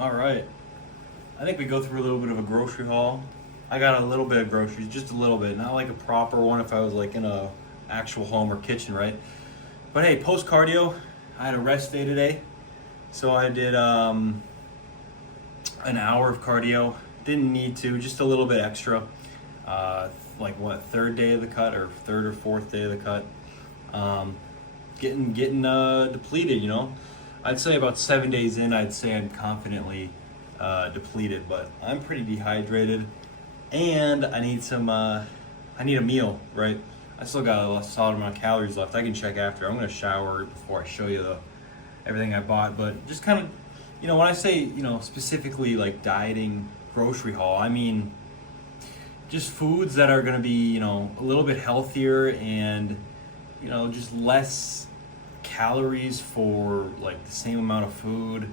All right. I think we go through a little bit of a grocery haul. I got a little bit of groceries, just a little bit, not like a proper one if I was like in a actual home or kitchen, right? But hey, post cardio, I had a rest day today, so I did an hour of cardio. Didn't need to, just a little bit extra. Like what, third day of the cut or third or fourth day of the cut. Getting depleted, you know. I'd say about 7 days in, I'd say I'm confidently depleted, but I'm pretty dehydrated, and I need I need a meal, right? I still got a solid amount of calories left. I can check after. I'm gonna shower before I show you everything I bought, but just kind of, you know, when I say, you know, specifically like dieting grocery haul, I mean just foods that are gonna be, you know, a little bit healthier and, you know, just less calories for like the same amount of food.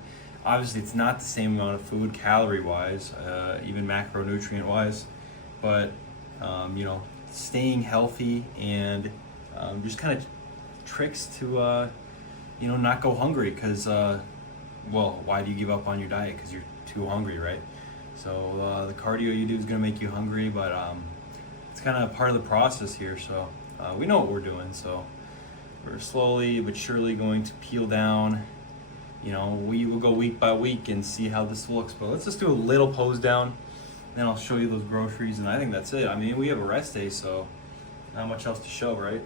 Obviously it's not the same amount of food calorie wise, even macronutrient wise, but you know, staying healthy and just kind of tricks to you know, not go hungry, because well, why do you give up on your diet? Because you're too hungry, right? So the cardio you do is going to make you hungry, but it's kind of part of the process here. So we know what we're doing, so we're slowly but surely going to peel down. You know, we will go week by week and see how this looks, but let's just do a little pose down, then I'll show you those groceries, and I think that's it. I mean, we have a rest day, so not much else to show, right?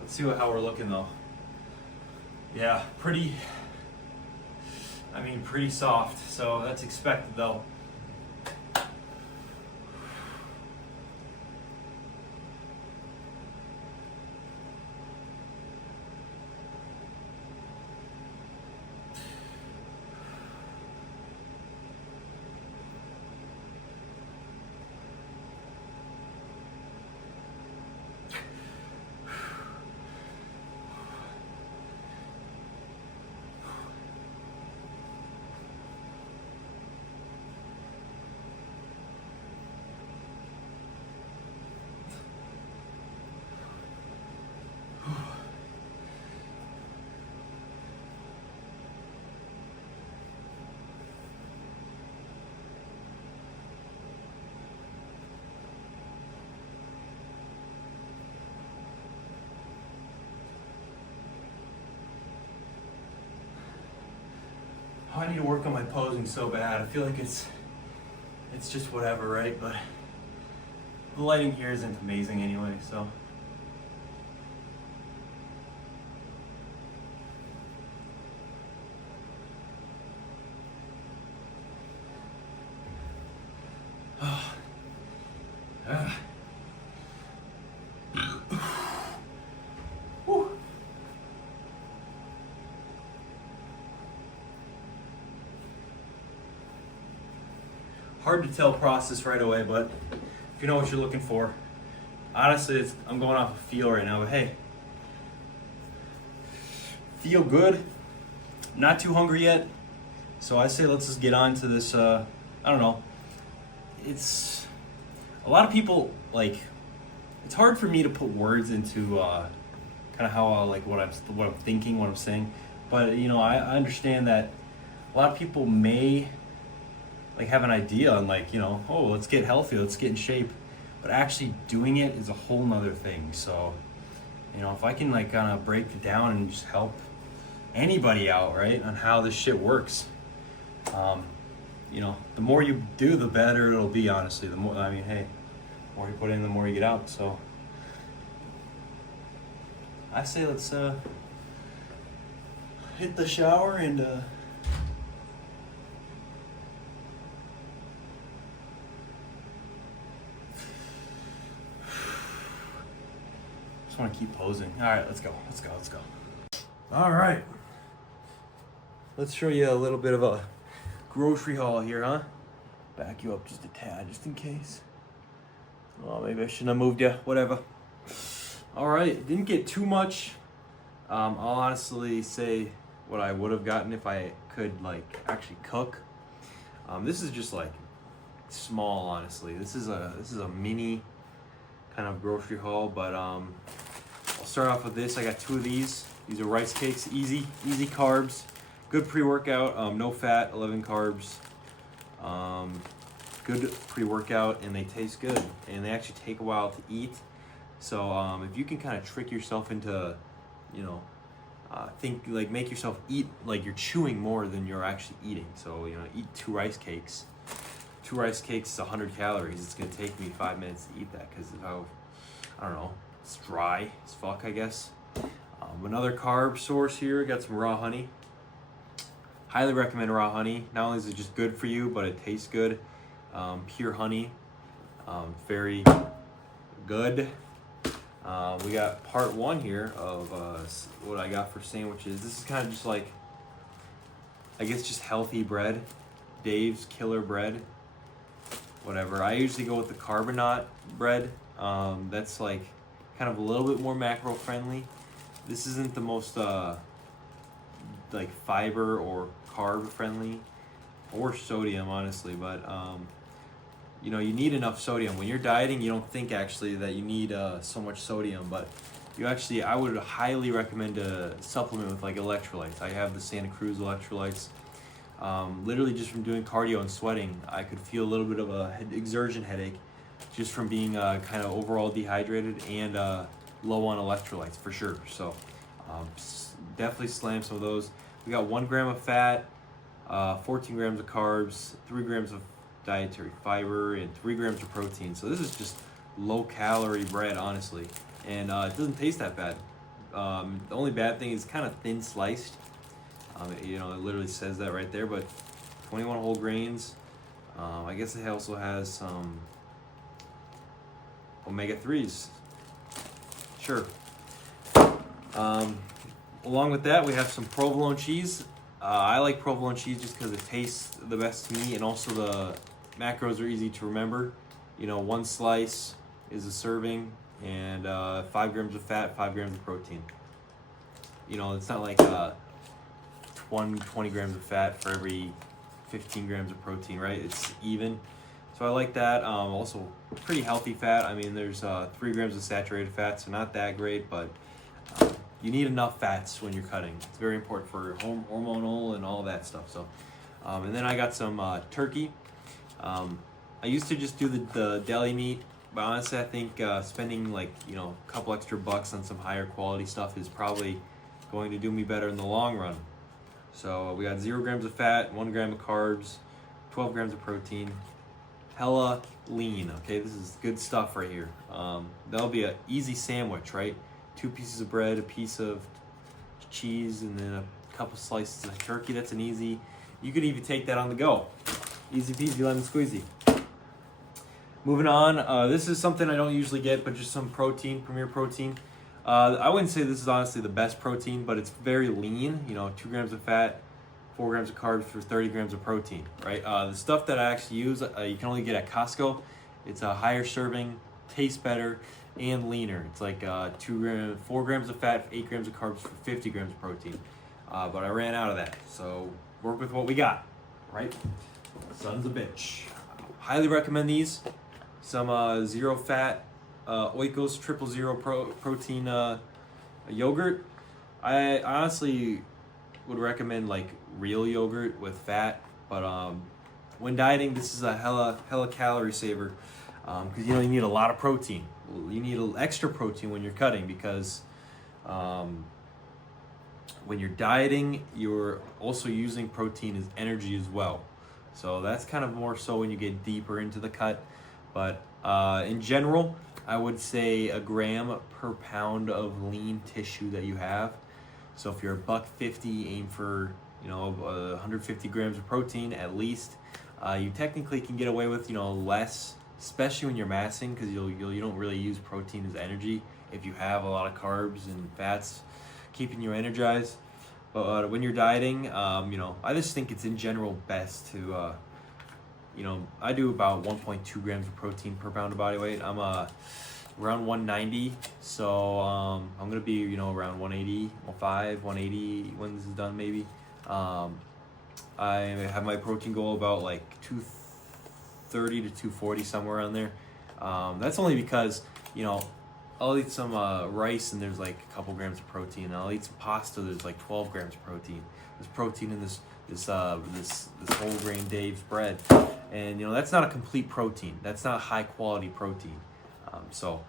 Let's see how we're looking though. Yeah, pretty soft, so that's expected though. Oh, I need to work on my posing so bad. I feel like it's just whatever, right? But the lighting here isn't amazing anyway, so. Hard to tell process right away, but if you know what you're looking for. Honestly, I'm going off of feel right now, but hey, feel good. Not too hungry yet, so I say let's just get on to this. I don't know. It's a lot of people like. It's hard for me to put words into kind of how like what I'm thinking, what I'm saying. But you know, I understand that a lot of people may like have an idea on like, you know, oh, let's get healthy, let's get in shape, but actually doing it is a whole nother thing. So, you know, if I can like kind of break it down and just help anybody out, right, on how this shit works, you know, the more you do, the better it'll be, honestly. The more, I mean, hey, the more you put in, the more you get out. So I say let's hit the shower and want to keep posing. All right, let's go. All right. Let's show you a little bit of a grocery haul here, huh? Back you up just a tad, just in case. Oh, maybe I shouldn't have moved you. Whatever. All right, didn't get too much. I'll honestly say what I would have gotten if I could like actually cook. This is just like small, honestly. This is a mini kind of grocery haul, but I'll start off with this. I got 2 of these. These are rice cakes, easy carbs, good pre-workout, no fat, 11 carbs. Good pre-workout, and they taste good, and they actually take a while to eat. So if you can kind of trick yourself into, you know, make yourself eat like you're chewing more than you're actually eating. So, you know, eat 2 rice cakes. 2 rice cakes is 100 calories. It's gonna take me 5 minutes to eat that because of how, I don't know, it's dry as fuck, I guess. Another carb source here, got some raw honey. Highly recommend raw honey. Not only is it just good for you, but it tastes good. Pure honey, very good. We got part 1 here of what I got for sandwiches. This is kind of just like, I guess, just healthy bread. Dave's Killer Bread. Whatever. I usually go with the carbonate bread. That's like kind of a little bit more macro friendly. This isn't the most like fiber or carb friendly, or sodium, honestly, but you know, you need enough sodium. When you're dieting, you don't think actually that you need so much sodium, but you actually, I would highly recommend a supplement with like electrolytes. I have the Santa Cruz electrolytes. Literally just from doing cardio and sweating, I could feel a little bit of a exertion headache just from being kind of overall dehydrated and low on electrolytes for sure. So definitely slam some of those. We got 1 gram of fat, 14 grams of carbs, 3 grams of dietary fiber, and 3 grams of protein. So this is just low calorie bread, honestly, and it doesn't taste that bad. The only bad thing is kind of thin sliced. You know, it literally says that right there, but 21 whole grains. I guess it also has some omega-3s. Sure. Along with that, we have some provolone cheese. I like provolone cheese just because it tastes the best to me, and also the macros are easy to remember. You know, 1 slice is a serving, and 5 grams of fat, 5 grams of protein. You know, it's not like 20 grams of fat for every 15 grams of protein, right? It's even. So I like that. Also, pretty healthy fat. I mean, there's 3 grams of saturated fat, so not that great, but you need enough fats when you're cutting. It's very important for hormonal and all that stuff. So, and then I got some turkey. I used to just do the deli meat, but honestly, I think spending like, you know, a couple extra bucks on some higher quality stuff is probably going to do me better in the long run. So we got 0 grams of fat, 1 gram of carbs, 12 grams of protein. Hella lean, okay? This is good stuff right here. That'll be an easy sandwich, right? 2 pieces of bread, a piece of cheese, and then a couple slices of turkey. That's an easy, you could even take that on the go. Easy peasy, lemon squeezy. Moving on, this is something I don't usually get, but just some protein, Premier Protein. I wouldn't say this is honestly the best protein, but it's very lean. You know, 2 grams of fat, 4 grams of carbs for 30 grams of protein, right? The stuff that I actually use, you can only get at Costco. It's a higher serving, tastes better, and leaner. It's like 4 grams of fat, 8 grams of carbs for 50 grams of protein. But I ran out of that, so work with what we got, right? Sons of bitch. Highly recommend these. Some zero fat Oikos 000 protein yogurt. I honestly would recommend like real yogurt with fat, but when dieting, this is a hella calorie saver, because you know you need a lot of protein. You need extra protein when you're cutting, because when you're dieting, you're also using protein as energy as well. So that's kind of more so when you get deeper into the cut. But in general, I would say 1 gram per pound of lean tissue that you have. So if you're $150, aim for, you know, 150 grams of protein at least. You technically can get away with, you know, less, especially when you're massing, because you don't really use protein as energy if you have a lot of carbs and fats keeping you energized. But when you're dieting, you know, I just think it's in general best to, you know, I do about 1.2 grams of protein per pound of body weight. I'm around 190, so I'm gonna be, you know, around 180, 180 when this is done, maybe. I have my protein goal about like 230 to 240, somewhere around there. That's only because, you know, I'll eat some rice and there's like a couple grams of protein. I'll eat some pasta, there's like 12 grams of protein. There's protein in this whole grain Dave's bread, and that's not a complete protein. That's not high quality protein. So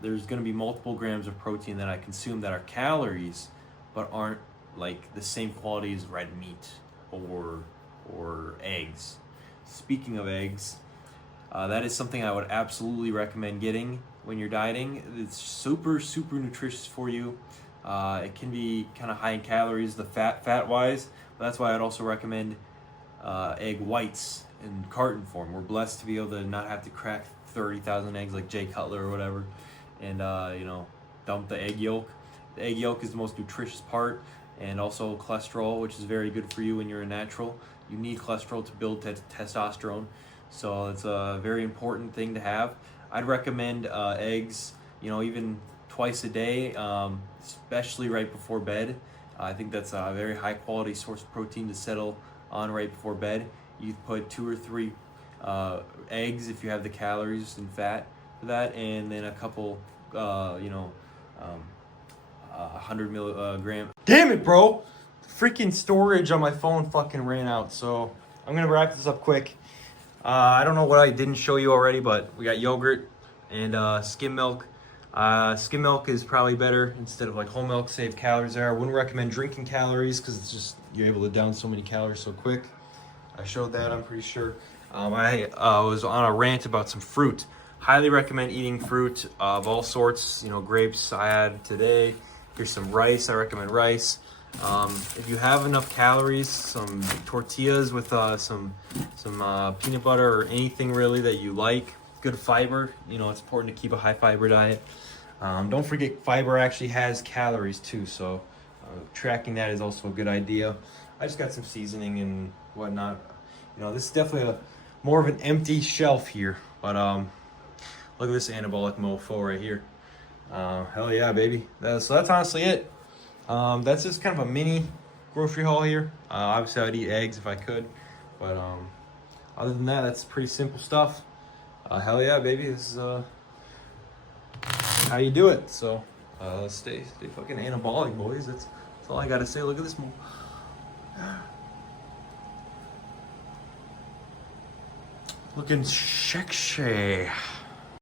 there's going to be multiple grams of protein that I consume that are calories, but aren't like the same quality as red meat or eggs. Speaking of eggs, that is something I would absolutely recommend getting when you're dieting. It's super nutritious for you. It can be kind of high in calories, the fat wise, but that's why I'd also recommend egg whites in carton form. We're blessed to be able to not have to crack 30,000 eggs like Jay Cutler or whatever, and dump the egg yolk. The egg yolk is the most nutritious part, and also cholesterol, which is very good for you when you're a natural. You need cholesterol to build testosterone, so it's a very important thing to have. I'd recommend eggs, even twice a day, especially right before bed. I think that's a very high quality source of protein to settle on right before bed. You put 2 or 3 eggs if you have the calories and fat for that, and then a couple, 100 milligram. Damn it, bro! Freaking storage on my phone fucking ran out, so I'm gonna wrap this up quick. I don't know what I didn't show you already, but we got yogurt and skim milk. Skim milk is probably better instead of like whole milk. Save calories there. I wouldn't recommend drinking calories because it's just you're able to down so many calories so quick. I showed that, I'm pretty sure. I was on a rant about some fruit. Highly recommend eating fruit of all sorts. Grapes I had today. Here's some rice. I recommend rice. If you have enough calories, some tortillas with some peanut butter or anything really that you like. Good fiber. It's important to keep a high fiber diet. Don't forget fiber actually has calories too, so tracking that is also a good idea. I just got some seasoning and whatnot. This is definitely more of an empty shelf here, but look at this anabolic mofo right here. Hell yeah, baby. So that's honestly it. That's just kind of a mini grocery haul here. Obviously I'd eat eggs if I could, but other than that, that's pretty simple stuff. Hell yeah, baby. This is how you do it. So stay fucking anabolic, boys. That's all I gotta say. Look at this. Looking sexy.